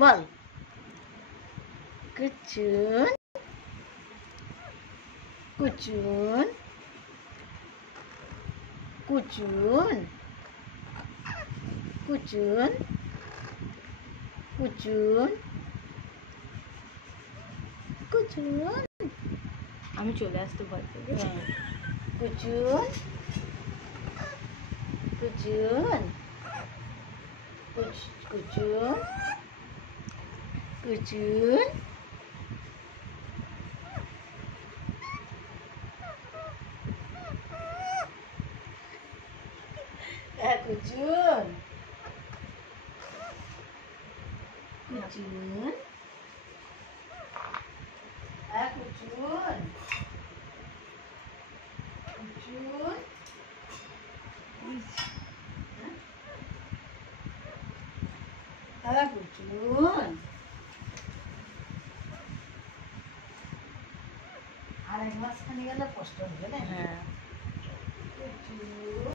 বল কুচুন কুচুন কুচুন কুচুন কুচুন কুচুন আমি চলে আসতে ভয় করি। কুচুন কুচুন কুচুন কুচুন কুচুন কুচুন কুচুন কুচুন দাদা কুচুন আর এক মাস খানি গেলে কষ্ট হবে না। হ্যাঁ। কুচুন